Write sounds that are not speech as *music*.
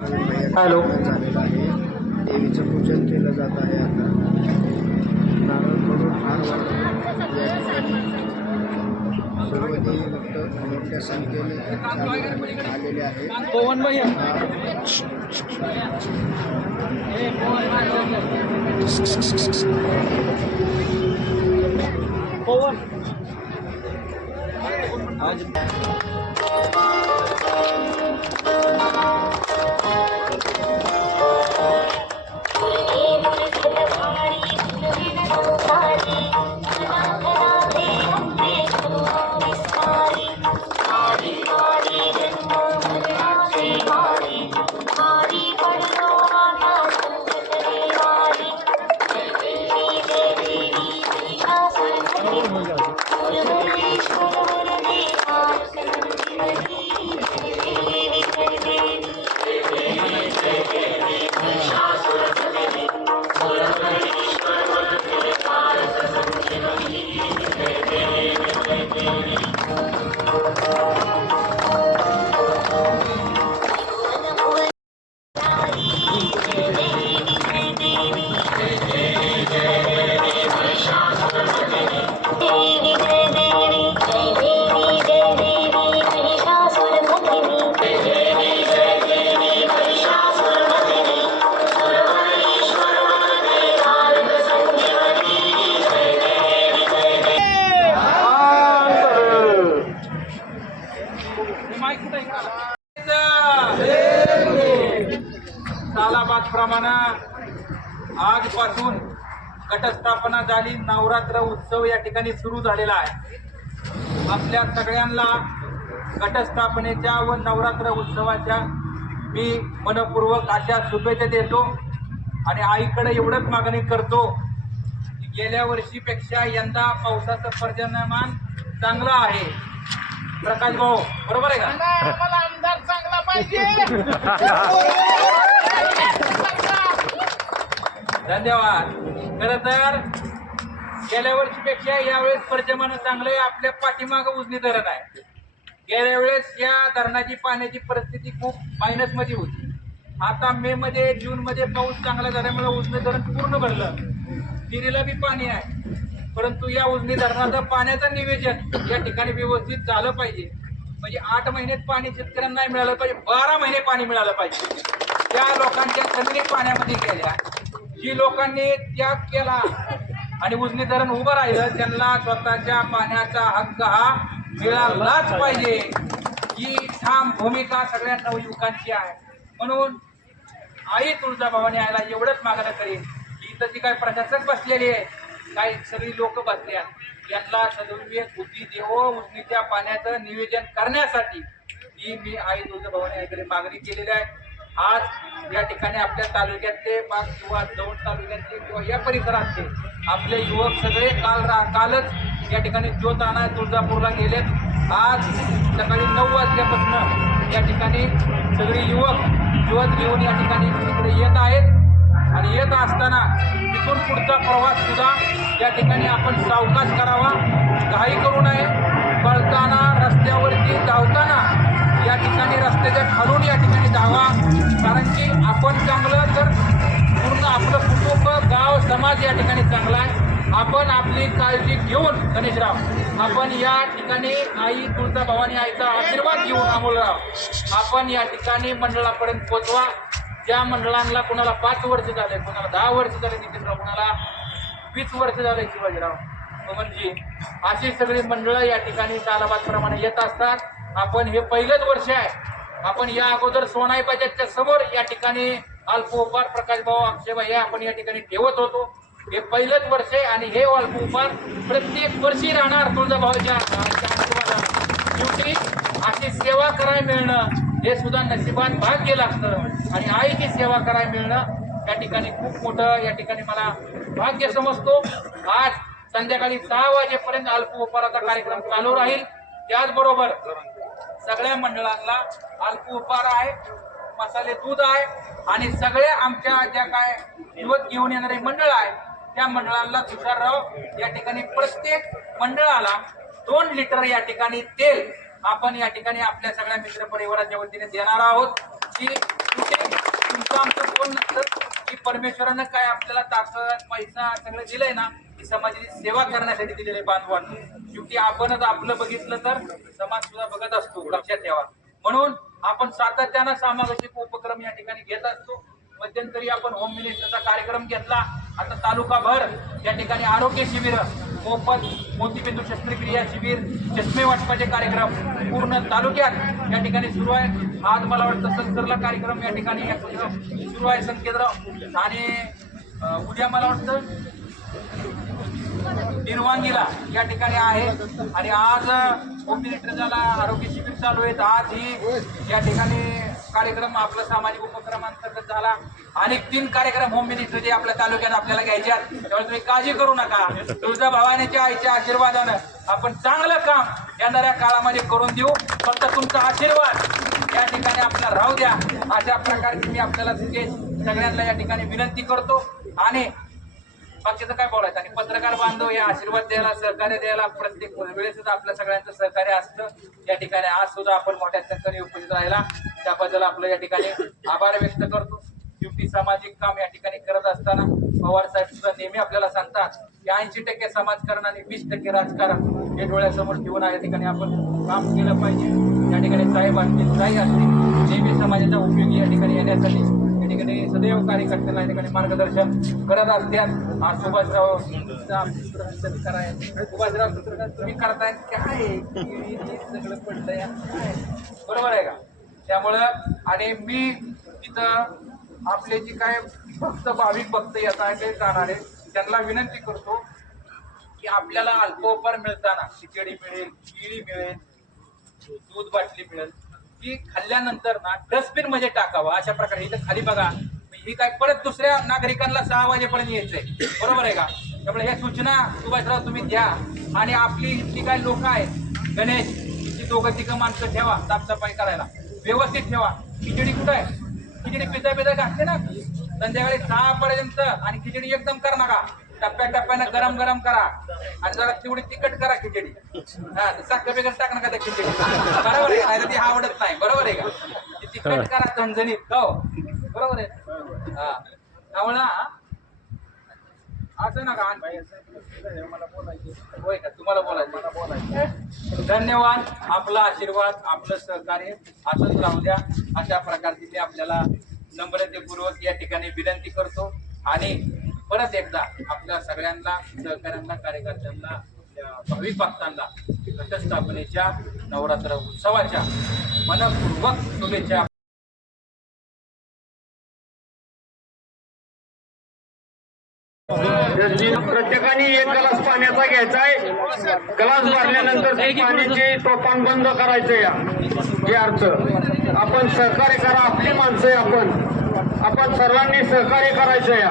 Hello. झालेलं आहे देवीचं पूजन केलं जात आहे आता. नारळ फोडून हार सर्व देवी भक्त मोठ्या संख्येने आलेले आहेत. पवन भैया. पवन. आज आजपासून घटस्थापना झाली. नवरात्र उत्सव या ठिकाणी सुरू झालेला आहे. आपल्या सगळ्यांना घटस्थापनेच्या व नवरात्र उत्सवाच्या मी मनपूर्वक अशा शुभेच्छा देतो आणि आईकडे एवढंच मागणी करतो की गेल्या वर्षीपेक्षा यंदा पावसाचं पर्जन्यमान चांगलं आहे. प्रकाश भाऊ बरोबर आहे का? *laughs* धन्यवाद. खर तर गेल्या वर्षीपेक्षा यावेळेस पर्जमान चांगलं आहे आपल्या पाठीमागं उजनी धरण आहे. गेल्या वेळेस या धरणाची पाण्याची परिस्थिती खूप मायनसमध्ये होती. आता मे मध्ये जून मध्ये पाऊस चांगला झाल्यामुळे उजनी धरण पूर्ण भरलं. विहिरीला बी पाणी आहे. परंतु या उजनी धरणाचं पाण्याचं निवेदन या ठिकाणी व्यवस्थित झालं पाहिजे. म्हणजे आठ महिन्यात पाणी शेतकऱ्यांना मिळालं पाहिजे बारा महिने पाणी मिळालं पाहिजे. त्या लोकांच्या जमिनी पाण्यामध्ये गेल्या. जी लोकांनी त्याग केला आणि उजनी धरण उभं राहिलं त्यांना स्वतःच्या पाण्याचा हक्क हा मिळालाच पाहिजे. ही ठाम भूमिका सगळ्या नवयुवकांची आहे. म्हणून आई तुळजाभवानी आयला एवढंच मागणं करेन की इथं जी काही प्रशासक बसलेली आहे काही सगळी लोक बसले आहेत. यांना सदविवेक बुद्धी देवो उजनीच्या पाण्याचं नियोजन करण्यासाठी ही मी आई तुळजाभवानी आईकडे मागणी केलेली आहे. आज या ठिकाणी आपल्या तालुक्यातले पाच किंवा दौंड तालुक्यातले किंवा या परिसरातले आपले युवक सगळे काल रा कालच या ठिकाणी ज्योत आणाय तुळजापूरला गेलेत. आज सकाळी नऊ वाजल्यापासून या ठिकाणी सगळे युवक ज्योत घेऊन या ठिकाणी इकडे येत आहेत. आणि येत असताना तिथून पुढचा प्रवास सुद्धा या ठिकाणी आपण सावकाश करावा. घाई करू नये. पळताना रस्त्यावरती धावताना या ठिकाणी रस्त्याच्या खालून या ठिकाणी जावा. कारण की आपण चांगलं तर पूर्ण आपलं कुटुंब गाव समाज या ठिकाणी चांगला आहे. आपण आपली काळजी घेऊन गणेशराव आपण या ठिकाणी आई तुळजा भवानी आईचा आशीर्वाद घेऊन अमोलराव आपण या ठिकाणी मंडळापर्यंत पोचवा. त्या मंडळांना कोणाला पाच वर्ष झाले कोणाला दहा वर्ष झाले नितीनराव कोणाला वीस वर्ष झाले शिवाजीराव म्हणजे अशी सगळी मंडळं या ठिकाणी प्रमाणे येत असतात. आपण हे पहिलंच वर्ष आहे. आपण या अगोदर सोनाई बजाजच्या समोर या ठिकाणी अल्पोपार प्रकाश भाऊ अक्षय हे आपण या ठिकाणी ठेवत होतो. हे पहिलंच वर्ष आहे आणि हे अल्पोपार प्रत्येक वर्षी राहणार तुळजाभाऊच्या शेवटी अशी सेवा करायला मिळणं हे सुद्धा नशिबात भाग्य असतं. आणि आईची सेवा करायला मिळणं या ठिकाणी खूप मोठं या ठिकाणी मला भाग्य समजतो. आज संध्याकाळी सहा वाजेपर्यंत अल्पोपहाराचा कार्यक्रम चालू राहील. त्याचबरोबर सगळ्या मंडळांना अल्प उपहार आहे मसाले दूध आहे आणि सगळे आमच्या ज्या काय युवक घेऊन येणारे मंडळ आहे त्या मंडळांना तुषारराव या ठिकाणी प्रत्येक मंडळाला दोन लिटर या ठिकाणी तेल आपण या ठिकाणी आपल्या सगळ्या मित्र परिवाराच्या वतीने देणार आहोत. की तुमचं आमचं कोण नसतं की परमेश्वरानं काय आपल्याला ताकद पैसा सगळं दिलंय ना की समाजाची सेवा करण्यासाठी दिलेले बांधवांनी. शेवटी आपणच आपलं बघितलं तर समाज सुद्धा बघत असतो लक्षात ठेवा. म्हणून आपण सातत्यानं सामाजिक उपक्रम या ठिकाणी घेत असतो. मध्यंतरी आपण होम मिनिस्टरचा कार्यक्रम घेतला. आता तालुकाभर या ठिकाणी आरोग्य शिबिर मोफत मोतीबिंदू शस्त्रक्रिया शिबिर चष्मे वाटपाचे कार्यक्रम पूर्ण तालुक्यात या ठिकाणी सुरू आहे. आज मला वाटतं संसरला कार्यक्रम या ठिकाणी सुरू आहे. संकेंद्र आणि उद्या मला वाटतं निर्वांगीला या ठिकाणी आहे. आणि आज होम मिनिस्टर आरोग्य शिबिर चालू आहेत. आज ही या ठिकाणी कार्यक्रम आपला सामाजिक उपक्रमांतर्गत झाला. आणि तीन कार्यक्रम होम मिनिस्टरचे आपल्या तालुक्यात आपल्याला घ्यायचे आहेत. त्यामुळे तुम्ही काळजी करू नका. तुळजा भवानीच्या आईच्या आशीर्वादानं आपण चांगलं काम येणाऱ्या काळामध्ये करून देऊ. फक्त तुमचा आशीर्वाद या ठिकाणी आपल्याला राहू द्या. अशा प्रकारची मी आपल्याला सगळ्यांना या ठिकाणी विनंती करतो. आणि बाकीचं काय बोलायचं? आणि पत्रकार बांधव या आशीर्वाद द्यायला सहकार्य द्यायला प्रत्येक वेळेसच आपल्या सगळ्यांचं सहकार्य असतं. या ठिकाणी आज सुद्धा आपण मोठ्या संख्येने उपस्थित राहिला. त्याबद्दल आपलं या ठिकाणी आभार व्यक्त करतो. शेवटी सामाजिक काम या ठिकाणी करत असताना पवार साहेब सुद्धा नेहमी आपल्याला सांगतात की ऐंशी टक्के समाजकारण आणि वीस टक्के राजकारण हे डोळ्यासमोर ठेवून या ठिकाणी आपण काम केलं पाहिजे. या ठिकाणी साहेब असतील काही असतील. नेहमी समाजाच्या उपयोगी या ठिकाणी येण्यासाठी ठिकाणी सदैव कार्यकर्त्यांना या ठिकाणी मार्गदर्शन करत असतात. आज सुभाषराव कराय सुभाषराव तुम्ही करताय काय सगळं पडलंय बरोबर आहे का? त्यामुळं आणि मी तिथं आपले जे काय भक्त भाविक भक्त येत आहे जाणारे त्यांना विनंती करतो की आपल्याला अल्पोपहार मिळताना खिचडी मिळेल केळी मिळेल दूध बाटली मिळेल. ती खाल्ल्यानंतर ना डस्टबिनमध्ये टाकावा अशा प्रकारे. इथं खाली बघा ही काय परत दुसऱ्या नागरिकांना सहा वाजेपर्यंत यायचंय. बरोबर आहे का? त्यामुळे ह्या सूचना सुभाषराव तुम्ही द्या. आणि आपली जी काय लोक आहेत गणेश ती दोघं तिघं माणसं ठेवा साफसफाई करायला. व्यवस्थित ठेवा. खिचडी कुठं आहे? खिचडी पिता पिता घातली ना? संध्याकाळी सहा पर्यंत आणि खिचडी एकदम कर नका. टप्प्या टप्प्यानं गरम गरम करा. आणि जरा तेवढी तिखट करा खिचडी. हा साखर बिगर टाक नका त्या खिचडी बरोबर आहे नाही ती आवडत नाही. बरोबर आहे का? ती तिखट करा झणझणीत. हो. बरोबर आहे. हा. त्यामुळं असं नका. होय का? तुम्हाला बोलायचं बोलायचं. धन्यवाद. आपला आशीर्वाद आपलं सहकार्य असंच राहू द्या. अशा प्रकारची मी आपल्याला नम्रतेपूर्वक या ठिकाणी विनंती करतो. आणि परत एकदा आपल्या सगळ्यांना सहकाऱ्यांना कार्यकर्त्यांना भाविक भक्तांना घटस्थापनेच्या नवरात्र उत्सवाच्या मनपूर्वक शुभेच्छा. प्रत्येकाने एक ग्लास पाण्याचा घ्यायचा आहे. ग्लास भरल्यानंतर ते पाण्याचे तोफान बंद करायचं या हे अर्थ. आपण सहकार्य करा आपली माणसं आहे आपण. आपण सर्वांनी सहकार्य करायचं या